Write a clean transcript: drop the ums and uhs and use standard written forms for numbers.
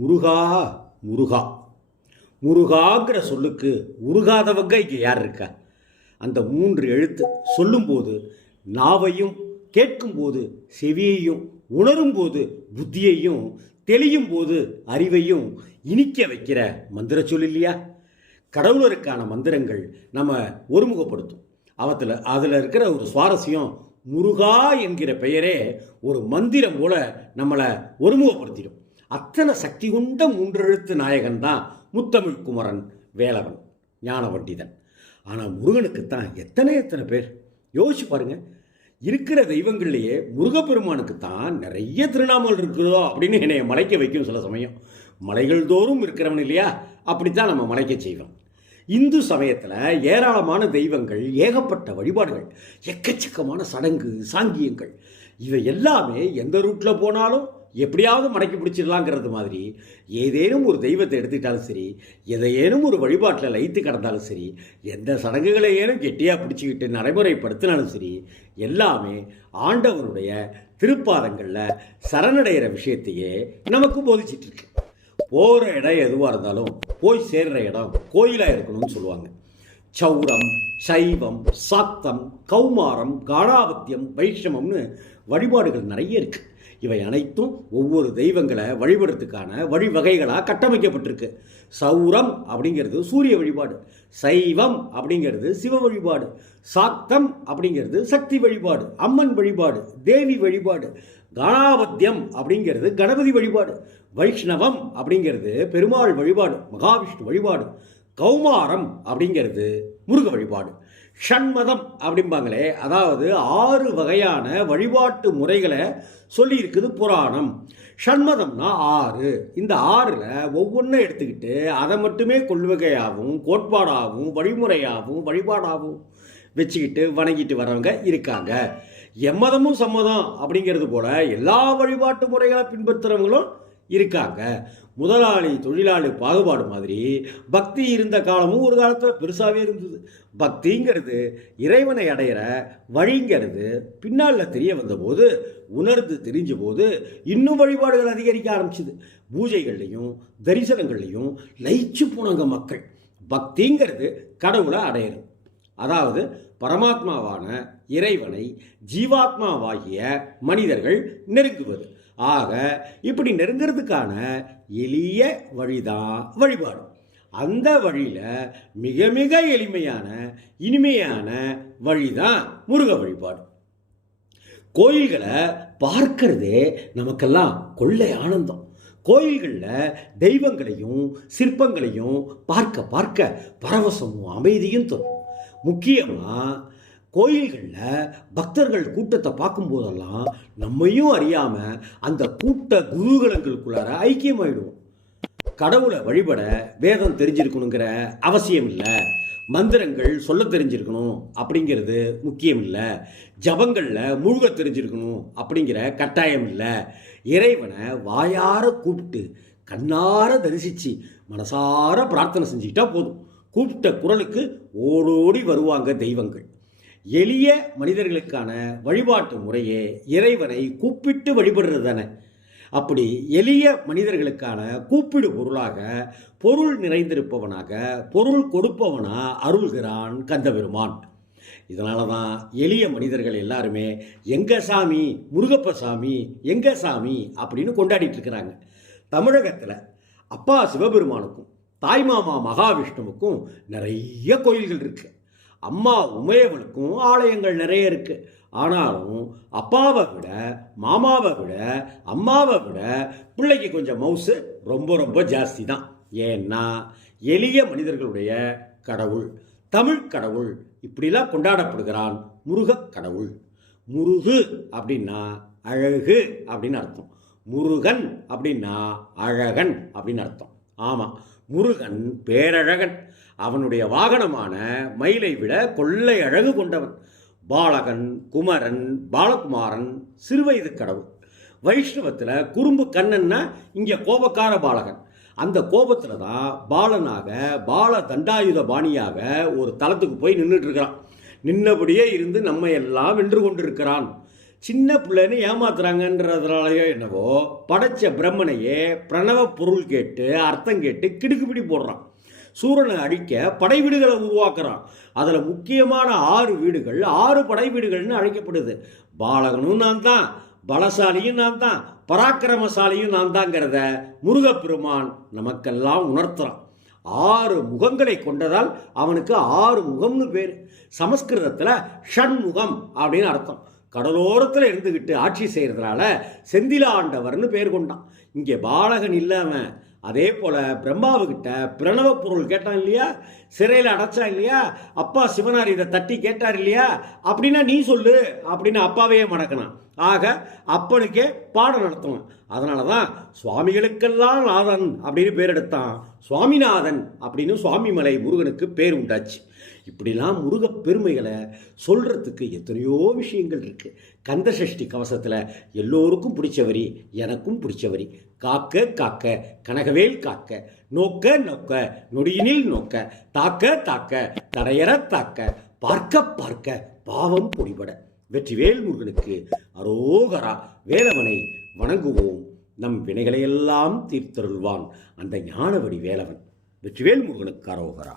முருகா முருகா முருகாங்கிற சொல்லுக்கு உருகாதவங்க இங்கே யார் இருக்கா? அந்த 3 எழுத்து சொல்லும்போது நாவையும், கேட்கும்போது செவியையும், உணரும்போது புத்தியையும், தெளியும் போது அறிவையும் இனிக்க வைக்கிற மந்திர சொல் இல்லையா? கடவுளருக்கான மந்திரங்கள் நம்ம ஒருமுகப்படுத்தும். அதில் இருக்கிற ஒரு சுவாரஸ்யம், முருகா என்கிற பெயரே ஒரு மந்திரம் போல நம்மளை ஒருமுகப்படுத்திடும். அத்தனை சக்தி கொண்ட 3 எழுத்து நாயகன் தான் முத்தமிழ் குமரன் வேலவன் ஞான பண்டிதன். ஆனால் முருகனுக்குத்தான் எத்தனை பேர் யோசிச்சு பாருங்க. இருக்கிற தெய்வங்கள்லேயே முருகப்பெருமானுக்குத்தான் நிறைய திருநாமங்கள் இருக்குதோ அப்படின்னு என்னைய மலைக்க வைக்கும் சில சமயம். மலைகள் தோறும் இருக்கிறவன் இல்லையா, அப்படித்தான் நம்ம மலைக்க செய்வோம். இந்து சமயத்தில் ஏராளமான தெய்வங்கள், ஏகப்பட்ட வழிபாடுகள், எக்கச்சக்கமான சடங்கு சாங்கியங்கள், இவை எல்லாமே எந்த ரூட்டில் போனாலும் எப்படியாவது மடக்கி பிடிச்சிடலாங்கிறது மாதிரி ஏதேனும் ஒரு தெய்வத்தை எடுத்துக்கிட்டாலும் சரி, எதையேனும் ஒரு வழிபாட்டில் லயித்து கிடந்தாலும் சரி, எந்த சடங்குகளை ஏனும் கெட்டியாக பிடிச்சிக்கிட்டு நடைமுறைப்படுத்தினாலும் சரி, எல்லாமே ஆண்டவனுடைய திருப்பாதங்களில் சரணடைகிற விஷயத்தையே நமக்கு போதிச்சிட்டு இருக்கு. போகிற இடம் எதுவாக இருந்தாலும் போய் சேர்கிற இடம் கோயிலாக இருக்கணும்னு சொல்லுவாங்க. சௌரம், சைவம், சாக்தம், கௌமாரம், காணாபத்தியம், வைஷ்ணவம்னு வழிபாடுகள் நிறைய இருக்குது. இவை அனைத்தும் ஒவ்வொரு தெய்வங்களை வழிபடுறதுக்கான வழிவகைகளாக கட்டமைக்கப்பட்டிருக்கு. சௌரம் அப்படிங்கிறது சூரிய வழிபாடு, சைவம் அப்படிங்கிறது சிவ வழிபாடு, சாக்தம் அப்படிங்கிறது சக்தி வழிபாடு, அம்மன் வழிபாடு, தேவி வழிபாடு, கணாபத்தியம் அப்படிங்கிறது கணபதி வழிபாடு, வைஷ்ணவம் அப்படிங்கிறது பெருமாள் வழிபாடு, மகாவிஷ்ணு வழிபாடு, கௌமாரம் அப்படிங்கிறது முருக வழிபாடு, ஷண்மதம் அப்படிம்பாங்களே, அதாவது 6 வகையான வழிபாட்டு முறைகளை சொல்லி இருக்குது புராணம். ஷண்மதம்னா 6. இந்த 6ல் ஒவ்வொன்றும் எடுத்துக்கிட்டு அதை மட்டுமே கொள்வகையாகவும் கோட்பாடாகவும் வழிமுறையாகவும் வழிபாடாகவும் வச்சுக்கிட்டு வணங்கிட்டு வரவங்க இருக்காங்க. எம்மதமும் சம்மதம் அப்படிங்கிறது போல எல்லா வழிபாட்டு முறைகளை பின்பற்றுறவங்களும் இருக்காங்க. முதலாளி தொழிலாளி பாகுபாடு மாதிரி பக்தி இருந்த காலமும் ஒரு காலத்தில் பெருசாகவே இருந்தது. பக்திங்கிறது இறைவனை அடையிற வழிங்கிறது பின்னால் தெரிய வந்தபோது, உணர்ந்து தெரிஞ்ச போது இன்னும் வழிபாடுகள் அதிகரிக்க ஆரம்பிச்சுது. பூஜைகள்லையும் தரிசனங்கள்லையும் லயிச்சு போனாங்க மக்கள். பக்திங்கிறது கடவுளை அடையிறது, அதாவது பரமாத்மாவான இறைவனை ஜீவாத்மாவாகிய மனிதர்கள் நெருங்குவது. ஆக இப்படி நெருங்கிறதுக்கான எளிய வழிதான் வழிபாடு. அந்த வழியில் மிக மிக எளிமையான இனிமையான வழிதான் முருக வழிபாடு. கோயில்களை பார்க்கறதே நமக்கெல்லாம் கொள்ளை ஆனந்தம். கோயில்களில் தெய்வங்களையும் சிற்பங்களையும் பார்க்க பார்க்க பரவசமும் அமைதியும் தரும். முக்கியமாக கோயில்களில் பக்தர்கள் கூட்டத்தை பார்க்கும்போதெல்லாம் நம்மையும் அறியாமல் அந்த கூட்ட குதூகலங்களுக்குள்ளார ஐக்கியமாயிடுவோம். கடவுளை வழிபட வேதம் தெரிஞ்சிருக்கணுங்கிற அவசியம் இல்லை, மந்திரங்கள் சொல்ல தெரிஞ்சிருக்கணும் அப்படிங்கிறது முக்கியம் இல்லை, ஜபங்களில் மூழ்க தெரிஞ்சிருக்கணும் அப்படிங்கிற கட்டாயம் இல்லை. இறைவனை வாயார கூப்பிட்டு கண்ணார தரிசித்து மனசார பிரார்த்தனை செஞ்சுக்கிட்டா போதும். கூப்பிட்ட குரலுக்கு ஓடோடி வருவாங்க தெய்வங்கள். எளிய மனிதர்களுக்கான வழிபாட்டு முறையே இறைவனை கூப்பிட்டு வழிபடுறது தானே. அப்படி எளிய மனிதர்களுக்கான கூப்பிடு பொருளாக பொருள் நிறைந்திருப்பவனாக பொருள் கொடுப்பவனா அருள்கிறான் கந்தபெருமான். இதனால தான் எளிய மனிதர்கள் எல்லாருமே எங்க சாமி முருகப்ப சாமி, எங்க சாமி அப்படின்னு கொண்டாடிட்டு இருக்கிறாங்க. தமிழகத்தில் அப்பா சிவபெருமானுக்கும் தாய்மாமா மகாவிஷ்ணுவுக்கும் நிறைய கோயில்கள் இருக்குது. அம்மா உமையவனுக்கும் ஆலயங்கள் நிறைய இருக்குது. ஆனாலும் அப்பாவை விட மாமாவை விட அம்மாவை விட பிள்ளைக்கு கொஞ்சம் மவுசு ரொம்ப ரொம்ப ஜாஸ்தி தான். ஏன்னா எளிய மனிதர்களுடைய கடவுள், தமிழ் கடவுள் இப்படிலாம் கொண்டாடப்படுகிறான் முருகக் கடவுள். முருகு அப்படின்னா அழகு அப்படின்னு அர்த்தம், முருகன் அப்படின்னா அழகன் அப்படின்னு அர்த்தம். ஆமாம், முருகன் பேரழகன். அவனுடைய வாகனமான மயிலை விட கொள்ளை அழகு கொண்டவன். பாலகன், குமரன், பாலகுமாரன் சிறுவயது கடவுள். வைஷ்ணவத்தில் குறும்பு கண்ணன்னா இங்கே கோபக்கார பாலகன். அந்த கோபத்தில் தான் பாலனாக பால தண்டாயுத பாணியாக ஒரு தலத்துக்கு போய் நின்றுட்டு இருக்கிறான். நின்னபடியே இருந்து நம்ம எல்லாம் வென்று கொண்டிருக்கிறான். சின்ன பிள்ளைன்னு ஏமாத்துறாங்கன்றதுனாலயோ என்னவோ படைச்ச பிரம்மனையே பிரணவ பொருள் கேட்டு அர்த்தம் கேட்டு கிடுக்குப்பிடி போடுறான். சூரனை அழிக்க படை வீடுகளை உருவாக்குறான். அதில் முக்கியமான 6 வீடுகள் 6 படை வீடுகள்னு அழைக்கப்படுது. பாலகனும் நான் தான், பலசாலியும் நான் தான், பராக்கிரமசாலியும் நான் தாங்கிறத முருகப்பெருமான் நமக்கெல்லாம் உணர்த்துறான். 6 முகங்களை கொண்டதால் அவனுக்கு 6 முகம்னு பேர். சமஸ்கிருதத்தில் ஷண்முகம் அப்படின்னு அர்த்தம். கடலோரத்தில் இருந்துக்கிட்டு ஆட்சி செய்கிறதுனால செந்திலாண்டவர்னு பேர் கொண்டான். இங்கே பாலகன் இல்லாமல் அதே போல் பிரம்மாவுக்கிட்ட பிரணவ பொருள் கேட்டான் இல்லையா, சிறையில் அடைச்சான் இல்லையா, அப்பா சிவனார் இதை தட்டி கேட்டார் இல்லையா, அப்படின்னா நீ சொல்லு அப்படின்னு அப்பாவையே மடக்கினான். ஆக அப்பனுக்கே பாடம் நடத்துவான். அதனால தான் சுவாமிகளுக்கெல்லாம் நாதன் அப்படின்னு பேர் எடுத்தான். சுவாமிநாதன் அப்படின்னு சுவாமிமலை முருகனுக்கு பேர் உண்டாச்சு. இப்படிலாம் முருக பெருமைகளை சொல்கிறதுக்கு எத்தனையோ விஷயங்கள் இருக்குது. கந்த சஷ்டி கவசத்தில் எல்லோருக்கும் பிடிச்ச வரி, எனக்கும் பிடிச்ச வரி, காக்க காக்க கனகவேல் காக்க, நோக்க நோக்க நொடியினில் நோக்க, தாக்க தாக்க தடையற தாக்க, பார்க்க பார்க்க பாவம் பொடிபட. வெற்றிவேல் முருகனுக்கு அரோகரா. வேலவனை வணங்குவோம், நம் வினைகளையெல்லாம் தீர்த்தருள்வான் அந்த ஞானவடி வேலவன். வெற்றிவேல் முருகனுக்கு அரோகரா.